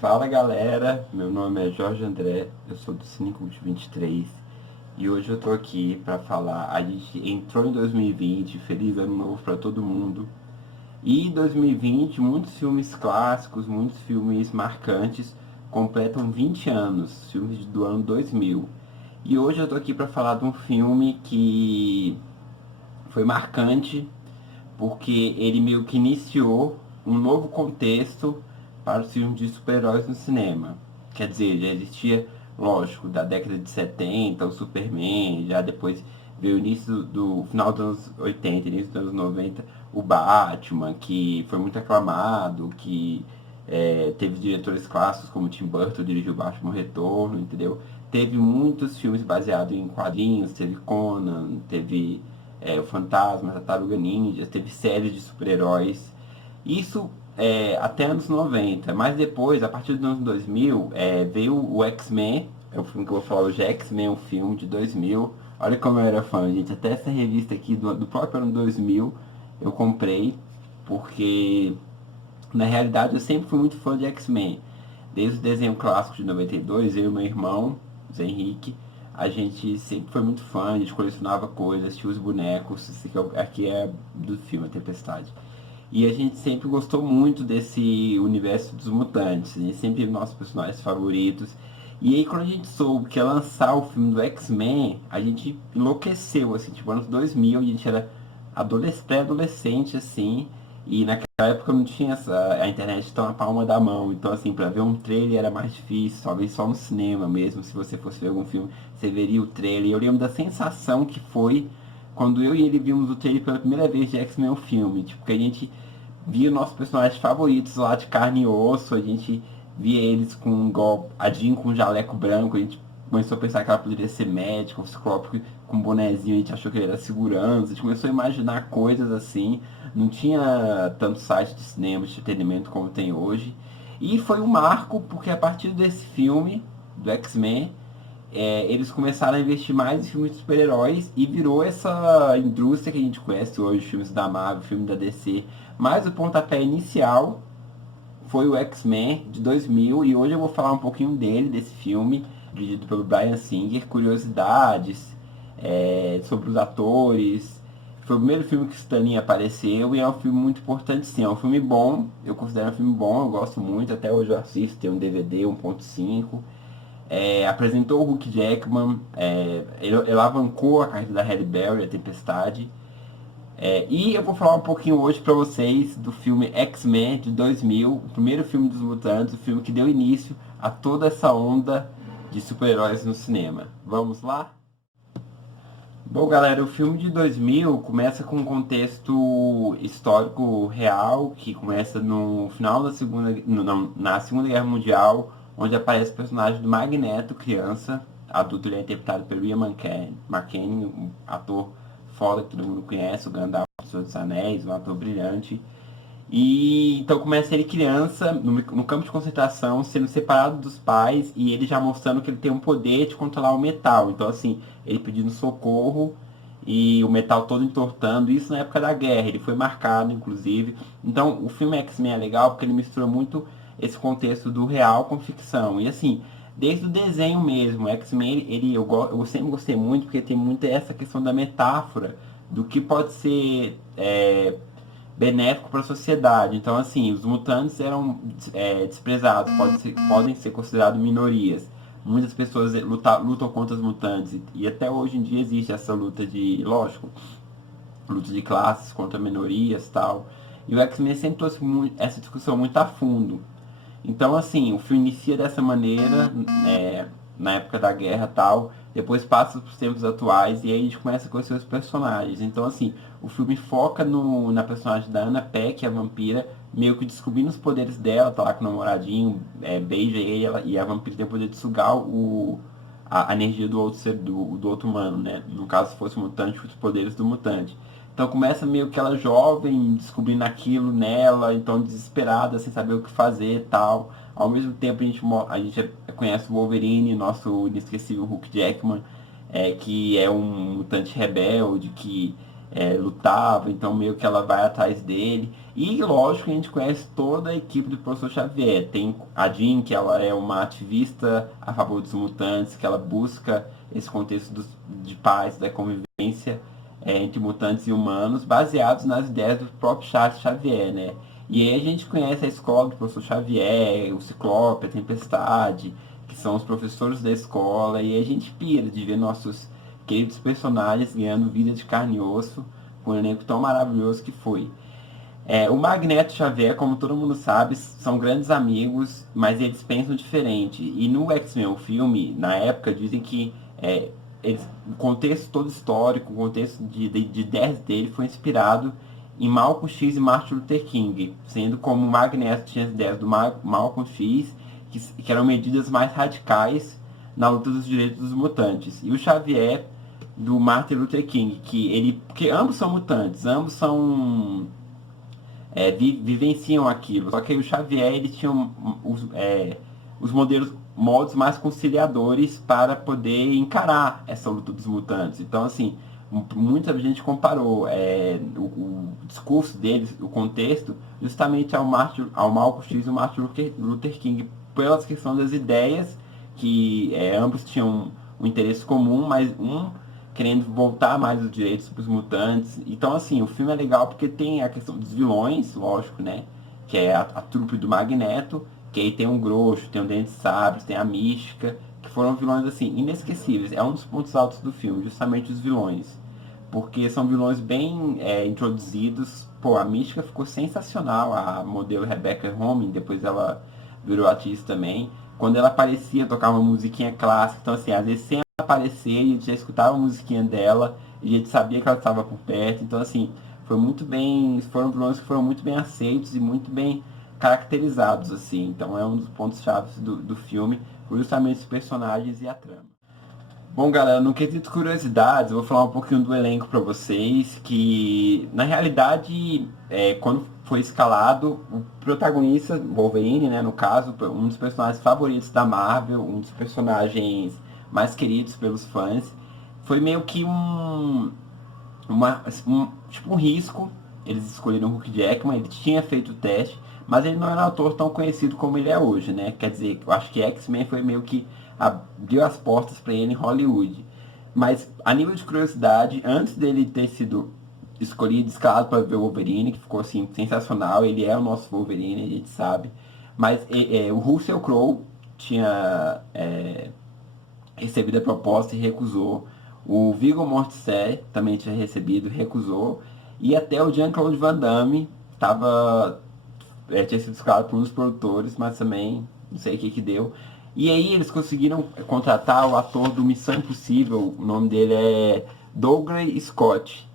Fala galera, meu nome é Jorge André, eu sou do Cinecult 23 e hoje eu tô aqui pra falar. A gente entrou em 2020, feliz ano novo pra todo mundo. E em 2020, muitos filmes clássicos, muitos filmes marcantes completam 20 anos, filmes do ano 2000. E hoje eu tô aqui pra falar de um filme que foi marcante porque ele meio que iniciou um novo contexto para os filmes de super-heróis no cinema. Quer dizer, já existia, lógico, da década de 70, o Superman, já depois veio o início do final dos anos 80, início dos anos 90, o Batman, que foi muito aclamado, que teve diretores clássicos como Tim Burton dirigiu Batman Retorno, entendeu? Teve muitos filmes baseados em quadrinhos, teve Conan, teve o Fantasma, Tartaruga Ninja, teve séries de super-heróis. Isso até anos 90, mas depois, a partir dos anos 2000, veio o X-Men, é o filme que eu vou falar hoje, é X-Men, um filme de 2000. Olha como eu era fã, gente, até essa revista aqui do próprio ano 2000 eu comprei, porque na realidade eu sempre fui muito fã de X-Men. Desde o desenho clássico de 92, eu e meu irmão, Zé Henrique, a gente sempre foi muito fã, a gente colecionava coisas, tinha os bonecos, aqui é do filme, A Tempestade. E a gente sempre gostou muito desse universo dos mutantes, a gente sempre viu nossos personagens favoritos. E aí quando a gente soube que ia lançar o filme do X-Men, a gente enlouqueceu, assim, tipo, anos 2000, a gente era pré-adolescente, assim, e naquela época não tinha a internet tão na palma da mão, então assim, pra ver um trailer era mais difícil, talvez só no cinema mesmo, se você fosse ver algum filme, você veria o trailer. E eu lembro da sensação que foi quando eu e ele vimos o trailer pela primeira vez de X-Men o filme, tipo, que a gente via nossos personagens favoritos lá de carne e osso, a gente via eles com igual a Jean com um jaleco branco, a gente começou a pensar que ela poderia ser médica, o Ciclope com um bonezinho, a gente achou que ele era segurança, a gente começou a imaginar coisas assim, não tinha tanto site de cinema, de entretenimento como tem hoje. E foi um marco, porque a partir desse filme, do X-Men, eles começaram a investir mais em filmes de super-heróis e virou essa indústria que a gente conhece hoje, filmes da Marvel, filmes da DC. Mas o pontapé inicial foi o X-Men de 2000 e hoje eu vou falar um pouquinho dele, desse filme, dirigido pelo Bryan Singer, curiosidades sobre os atores. Foi o primeiro filme que o Stan apareceu e é um filme muito importante, sim. É um filme bom, eu considero um filme bom, eu gosto muito, até hoje eu assisto, tem um DVD 1.5. Apresentou o Hugh Jackman, ele alavancou a carreira da Halle Berry, A Tempestade. E eu vou falar um pouquinho hoje para vocês do filme X-Men de 2000, o primeiro filme dos mutantes, o filme que deu início a toda essa onda de super-heróis no cinema. Vamos lá? Bom, galera, o filme de 2000 começa com um contexto histórico real, que começa no final da na Segunda Guerra Mundial, onde aparece o personagem do Magneto, criança. Adulto, ele é interpretado pelo Ian McKellen, um ator foda que todo mundo conhece, o Gandalf do Senhor dos Anéis, um ator brilhante. E então começa ele criança, no campo de concentração, sendo separado dos pais e ele já mostrando que ele tem um poder de controlar o metal. Então, assim, ele pedindo socorro e o metal todo entortando. Isso na época da guerra, ele foi marcado, inclusive. Então, o filme X-Men é legal porque ele mistura muito esse contexto do real com ficção. E, assim, desde o desenho mesmo, X-Men, eu sempre gostei muito porque tem muito essa questão da metáfora do que pode ser benéfico para a sociedade. Então, assim, os mutantes eram desprezados, podem ser considerados minorias. Muitas pessoas lutam contra os mutantes e até hoje em dia existe essa luta de, lógico, luta de classes contra minorias e tal. E o X-Men sempre trouxe essa discussão muito a fundo. Então, assim, o filme inicia dessa maneira, na época da guerra e tal, depois passa para os tempos atuais e aí a gente começa a conhecer os personagens. Então, assim, o filme foca na personagem da Anna Peck, a vampira, meio que descobrindo os poderes dela, tá lá com o namoradinho, beija ele e a vampira tem o poder de sugar a energia do outro ser, do outro humano, né? No caso, se fosse um mutante, os poderes do mutante. Então começa meio que ela jovem, descobrindo aquilo nela, então desesperada, sem saber o que fazer e tal. Ao mesmo tempo a gente conhece o Wolverine, nosso inesquecível Hugh Jackman, que é um mutante rebelde, que lutava, então meio que ela vai atrás dele. E lógico, a gente conhece toda a equipe do Professor Xavier. Tem a Jean, que ela é uma ativista a favor dos mutantes, que ela busca esse contexto de paz, da convivência entre mutantes e humanos, baseados nas ideias do próprio Charles Xavier, né? E aí a gente conhece a escola do Professor Xavier, o Ciclope, a Tempestade, que são os professores da escola, e a gente pira de ver nossos queridos personagens ganhando vida de carne e osso, com um elenco tão maravilhoso que foi. O Magneto e Xavier, como todo mundo sabe, são grandes amigos, mas eles pensam diferente. E no X-Men, o filme, na época, dizem que o contexto todo histórico, o contexto de ideias dele foi inspirado em Malcolm X e Martin Luther King, sendo como o Magneto tinha as ideias do Malcolm X, que eram medidas mais radicais na luta dos direitos dos mutantes. E o Xavier do Martin Luther King, porque ambos são mutantes, ambos são vivenciam aquilo. Só que aí o Xavier ele tinha os modos mais conciliadores para poder encarar essa luta dos mutantes. Então, assim, muita gente comparou o discurso deles, o contexto, justamente ao Malcolm X e ao Martin Luther King, pelas questões das ideias, que ambos tinham um interesse comum, mas querendo voltar mais os direitos para os mutantes. Então, assim, o filme é legal porque tem a questão dos vilões, lógico, né? Que é a trupe do Magneto, que aí tem um Grosso, tem o Dente de Sabre, tem a Mística, que foram vilões, assim, inesquecíveis. É um dos pontos altos do filme, justamente os vilões. Porque são vilões bem introduzidos. Pô, a Mística ficou sensacional, a modelo Rebecca Romijn, depois ela virou atriz também. Quando ela aparecia, tocava uma musiquinha clássica, então assim, às vezes sem aparecer, a gente já escutava a musiquinha dela, e a gente sabia que ela estava por perto, então assim, foram vilões que foram muito bem aceitos e muito bem caracterizados, assim, então é um dos pontos chaves do filme, justamente os personagens e a trama. Bom, galera, no quesito curiosidades, eu vou falar um pouquinho do elenco para vocês, que na realidade, quando foi escalado, o protagonista, Wolverine, né, no caso, um dos personagens favoritos da Marvel, um dos personagens mais queridos pelos fãs, foi meio que tipo um risco. Eles escolheram o Hugh Jackman, ele tinha feito o teste, mas ele não era um ator tão conhecido como ele é hoje, né? Quer dizer, eu acho que X-Men foi meio que abriu as portas para ele em Hollywood. Mas a nível de curiosidade, antes dele ter sido escolhido, escalado para ver o Wolverine, que ficou assim sensacional, ele é o nosso Wolverine, a gente sabe. Mas o Russell Crowe tinha recebido a proposta e recusou. O Viggo Mortensen também tinha recebido, recusou. E até o Jean-Claude Van Damme tinha sido escalado por uns produtores, mas também não sei o que deu. E aí eles conseguiram contratar o ator do Missão Impossível, o nome dele é Douglas Scott.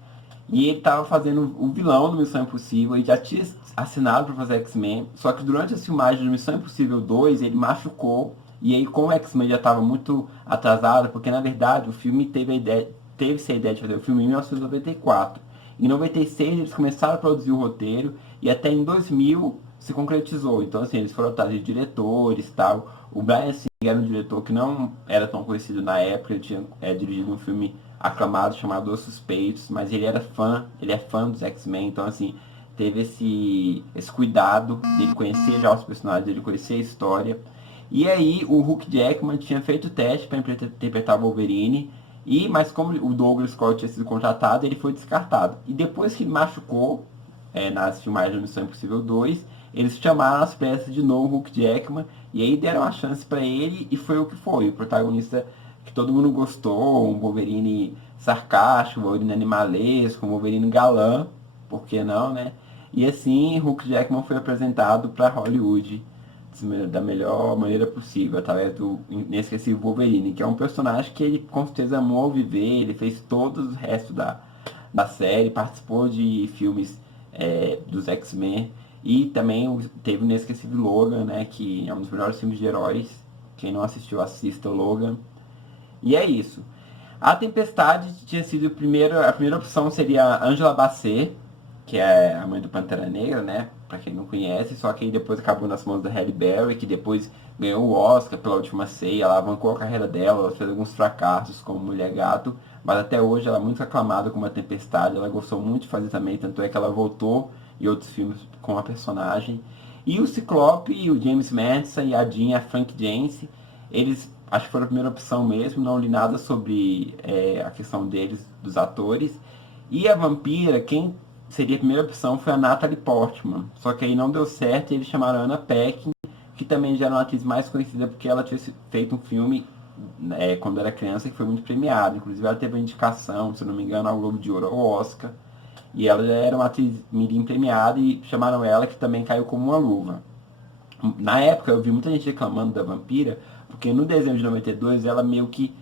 E ele estava fazendo o vilão do Missão Impossível e já tinha assinado para fazer X-Men. Só que durante a filmagem do Missão Impossível 2, ele machucou. E aí, como o X-Men já estava muito atrasado, porque na verdade o filme teve-se a ideia de fazer o filme em 1994. Em 96 eles começaram a produzir o roteiro e até em 2000 se concretizou. Então, assim, eles foram atrás de diretores e tal. O Bryan Singer era um diretor que não era tão conhecido na época, ele tinha dirigido um filme aclamado chamado Os Suspeitos, mas ele é fã dos X-Men, então assim, teve esse cuidado dele conhecer já os personagens, dele conhecer a história. E aí o Hugh Jackman tinha feito o teste para interpretar o Wolverine, mas como o Douglas Scott tinha sido contratado, ele foi descartado. E depois que ele machucou nas filmagens do Missão Impossível 2, eles chamaram as peças de novo o Hugh Jackman, e aí deram a chance para ele, e foi o que foi. O protagonista que todo mundo gostou, um Wolverine sarcástico, um Wolverine animalesco, um Wolverine galã, por que não, né? E assim, Hugh Jackman foi apresentado para Hollywood da melhor maneira possível, através do inesquecível Wolverine, que é um personagem que ele com certeza amou viver, ele fez todo o resto da série, participou de filmes dos X-Men, e também teve o inesquecível Logan, né, que é um dos melhores filmes de heróis. Quem não assistiu, assista o Logan. E é isso. A Tempestade tinha sido a primeira opção seria a Angela Bassett, que é a mãe do Pantera Negra, né? pra quem não conhece, só que aí depois acabou nas mãos da Halle Berry, que depois ganhou o Oscar pela Última Ceia, alavancou a carreira dela, ela fez alguns fracassos como Mulher Gato, mas até hoje ela é muito aclamada como a Tempestade, ela gostou muito de fazer também, tanto é que ela voltou em outros filmes com a personagem. E o Ciclope, o James Madison e a Jean, a Frank Jance, eles acho que foram a primeira opção mesmo, não li nada sobre a questão deles, dos atores. E a Vampira, quem seria a primeira opção foi a Natalie Portman, só que aí não deu certo e eles chamaram a Anna Paquin, que também já era uma atriz mais conhecida porque ela tinha feito um filme quando era criança que foi muito premiado, inclusive ela teve uma indicação, se não me engano, ao Globo de Ouro ou Oscar, e ela já era uma atriz mirim premiada e chamaram ela que também caiu como uma luva. Na época eu vi muita gente reclamando da Vampira, porque no desenho de 92 ela meio que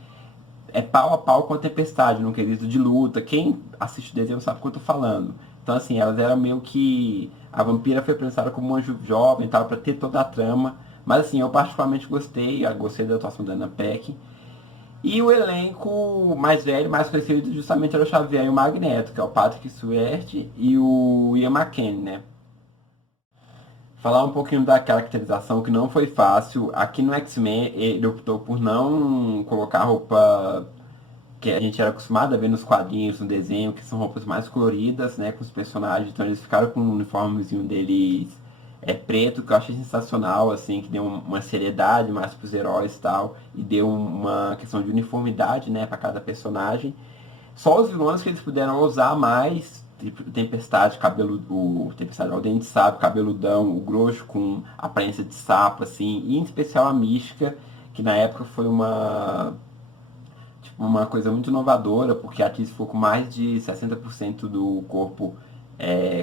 é pau a pau com a Tempestade, no quesito de luta. Quem assiste o desenho sabe o que eu tô falando. Então, assim, elas eram meio que. A Vampira foi pensada como um anjo jovem e tal, pra ter toda a trama. Mas, assim, eu particularmente gostei. Eu gostei da atuação da Anna Paquin. E o elenco mais velho, mais conhecido, justamente era o Xavier e o Magneto, que é o Patrick Stewart e o Ian McKellen, né? Falar um pouquinho da caracterização que não foi fácil. Aqui no X-Men ele optou por não colocar roupa que a gente era acostumado a ver nos quadrinhos, no desenho, que são roupas mais coloridas, né, com os personagens. Então eles ficaram com o uniformezinho deles preto, que eu achei sensacional, assim, que deu uma seriedade mais pros heróis e tal, e deu uma questão de uniformidade, né, para cada personagem. Só os vilões que eles puderam usar mais, tipo Tempestade, cabelo, o Tempestade, o Dente de Sapo, cabeludão, o Grosso com aparência de sapo, assim, e em especial a Mística, que na época foi uma coisa muito inovadora, porque a atriz ficou com mais de 60% do corpo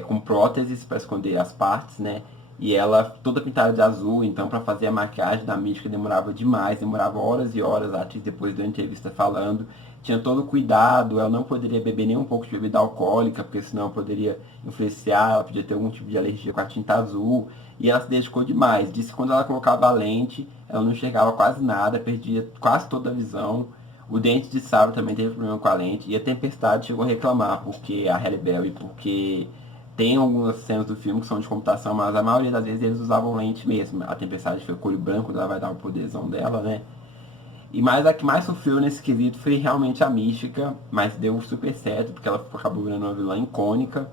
com próteses para esconder as partes, né? E ela toda pintada de azul, então para fazer a maquiagem da Mística demorava demais, demorava horas e horas. A atriz depois da entrevista falando, tinha todo o cuidado, ela não poderia beber nem um pouco de bebida alcoólica, porque senão poderia influenciar, ela podia ter algum tipo de alergia com a tinta azul. E ela se dedicou demais. Disse que quando ela colocava a lente, ela não enxergava quase nada, perdia quase toda a visão. O Dente de Sauro também teve problema com a lente. E a Tempestade chegou a reclamar, porque a Halle Berry, porque tem algumas cenas do filme que são de computação, mas a maioria das vezes eles usavam lente mesmo. A Tempestade foi o olho branco, quando ela vai dar o poderzão dela, né? E mais a que mais sofreu nesse quesito foi realmente a Mística, mas deu super certo, porque ela acabou virando uma vilã icônica.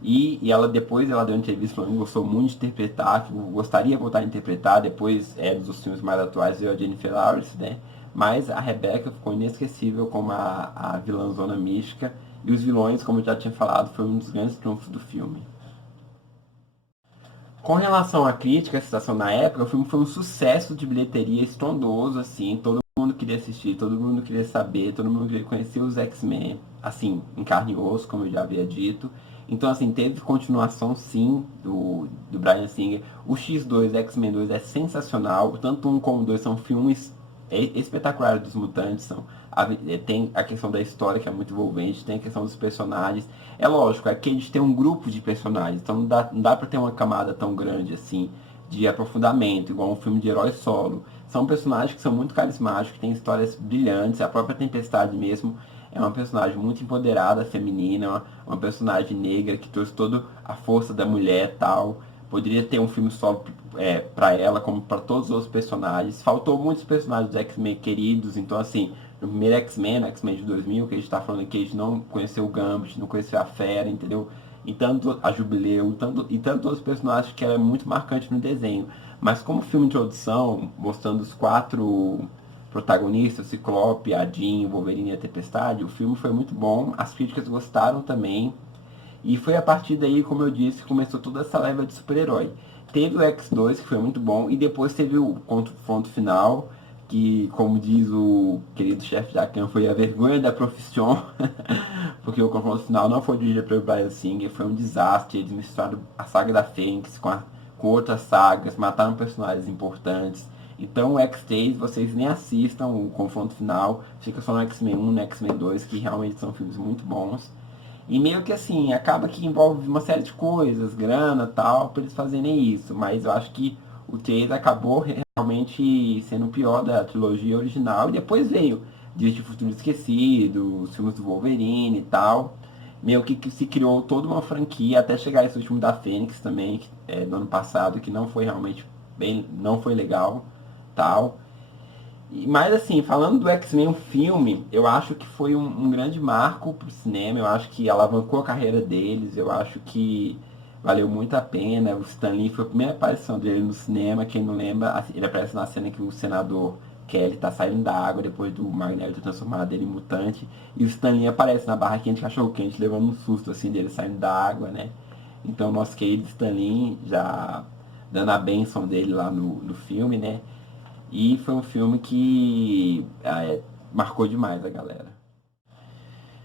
E ela depois ela deu uma entrevista falando que gostou muito de interpretar, que gostaria de voltar a interpretar, depois dos filmes mais atuais veio a Jennifer Lawrence, né? Mas a Rebecca ficou inesquecível como a vilãzona mística, e os vilões, como eu já tinha falado, foi um dos grandes triunfos do filme. Com relação à crítica, a situação na época, o filme foi um sucesso de bilheteria estrondoso, assim, todo mundo queria assistir, todo mundo queria saber, todo mundo queria conhecer os X-Men, assim, em carne e osso, como eu já havia dito. Então, assim, teve continuação, sim, do Bryan Singer. O X2, X-Men 2 é sensacional, tanto um como o dois são filmes espetaculares dos mutantes, tem a questão da história que é muito envolvente, tem a questão dos personagens. É lógico, aqui a gente tem um grupo de personagens, então não dá pra ter uma camada tão grande assim de aprofundamento, igual um filme de herói solo. São personagens que são muito carismáticos, que têm histórias brilhantes, a própria Tempestade mesmo é uma personagem muito empoderada, feminina, uma personagem negra que trouxe toda a força da mulher e tal. Poderia ter um filme solo para ela, como para todos os outros personagens. Faltou muitos personagens dos X-Men queridos, então assim, no primeiro X-Men, no X-Men de 2000, que a gente tá falando aqui, a gente não conheceu o Gambit, não conheceu a Fera, entendeu? E tanto a Jubileu, e tanto outros personagens que era muito marcante no desenho. Mas como filme de introdução, mostrando os quatro protagonistas, o Ciclope, a Jean, o Wolverine e a Tempestade, o filme foi muito bom, as críticas gostaram também. E foi a partir daí, como eu disse, que começou toda essa leva de super-herói. Teve o X2, que foi muito bom, e depois teve o confronto final, que, como diz o querido chefe Jacan, foi a vergonha da profissão, porque o confronto final não foi dirigido pelo Bryan Singer, foi um desastre, eles misturaram a saga da Fênix com outras sagas, mataram personagens importantes. Então o X3, vocês nem assistam o confronto final, fica só no X-Men 1, no X-Men 2, que realmente são filmes muito bons. E meio que assim, acaba que envolve uma série de coisas, grana tal, pra eles fazerem isso. Mas eu acho que o 3 acabou realmente sendo o pior da trilogia original. E depois veio Dias de Futuro Esquecido, os filmes do Wolverine e tal. meio que se criou toda uma franquia até chegar esse último da Fênix também, do ano passado, que não foi realmente bem, não foi legal, tal. Mas assim, falando do X-Men, o filme, eu acho que foi um grande marco pro cinema, eu acho que alavancou a carreira deles, eu acho que valeu muito a pena. O Stan Lee foi a primeira aparição dele no cinema, quem não lembra, ele aparece na cena que o senador Kelly tá saindo da água depois do Magneto ter transformado ele em mutante, e o Stan Lee aparece na barra quente, cachorro quente, levando um susto assim dele saindo da água, né? Então, nosso querido Stan Lee já dando a bênção dele lá no filme, né? E foi um filme que marcou demais a galera.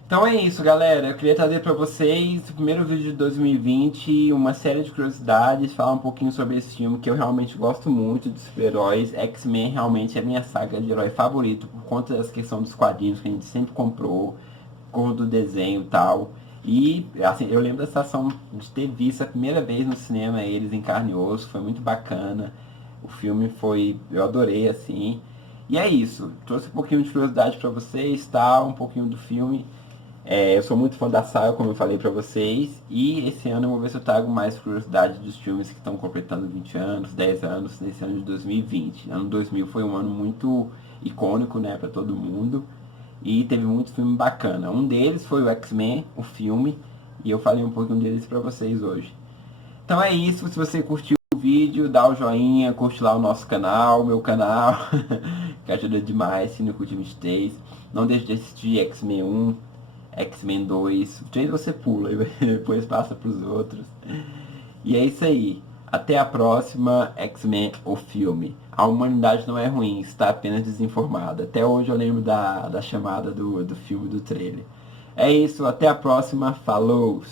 Então é isso, galera. Eu queria trazer para vocês o primeiro vídeo de 2020, uma série de curiosidades, falar um pouquinho sobre esse filme que eu realmente gosto muito de super-heróis. X-Men realmente é a minha saga de herói favorito por conta dessa questão dos quadrinhos que a gente sempre comprou, cor do desenho e tal. E assim, eu lembro da sensação de ter visto a primeira vez no cinema eles em carne e osso, foi muito bacana. O filme foi, eu adorei assim. E é isso, trouxe um pouquinho de curiosidade para vocês, tá? Um pouquinho do filme. Eu sou muito fã da saga, como eu falei pra vocês, e esse ano eu vou ver se eu trago mais curiosidade dos filmes que estão completando 20 anos, 10 anos, nesse ano de 2020. Ano 2000 foi um ano muito icônico, né, pra todo mundo, e teve muito filme bacana. Um deles foi o X-Men, o filme, e eu falei um pouquinho deles pra vocês hoje. Então é isso, se você curtiu o vídeo, dá o joinha, curte lá o nosso canal, meu canal, que ajuda demais, Cine Cult 23. Não deixe de assistir X-Men 1, X-Men 2, o 3 você pula e depois passa para os outros. E é isso aí. Até a próxima, X-Men, o filme. A humanidade não é ruim, está apenas desinformada. Até hoje eu lembro da chamada do filme, do trailer. É isso, até a próxima, falou!